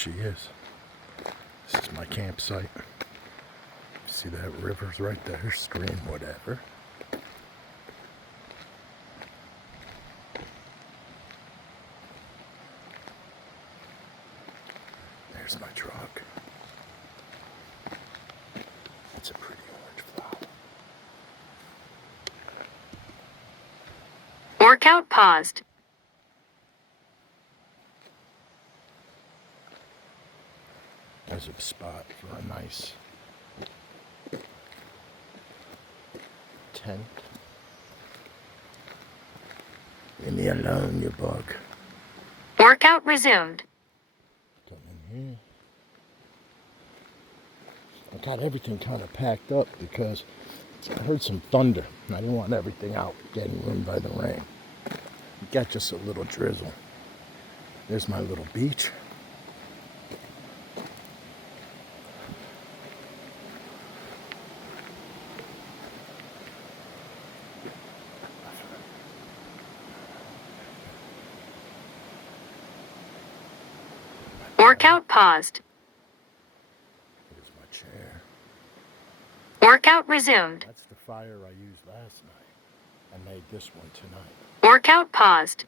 she is. This is my campsite. See that river's right there, stream, whatever. There's my truck. That's a pretty orange flower. Workout paused. There's a spot for a nice tent. Leave me alone, you bug. Workout resumed. Come in here. I got everything kind of packed up because I heard some thunder and I didn't want everything out getting ruined by the rain. We got just a little drizzle. There's my little beach. Workout paused. Here's my chair. Workout resumed. That's the fire I used last night. I made this one tonight. Workout paused.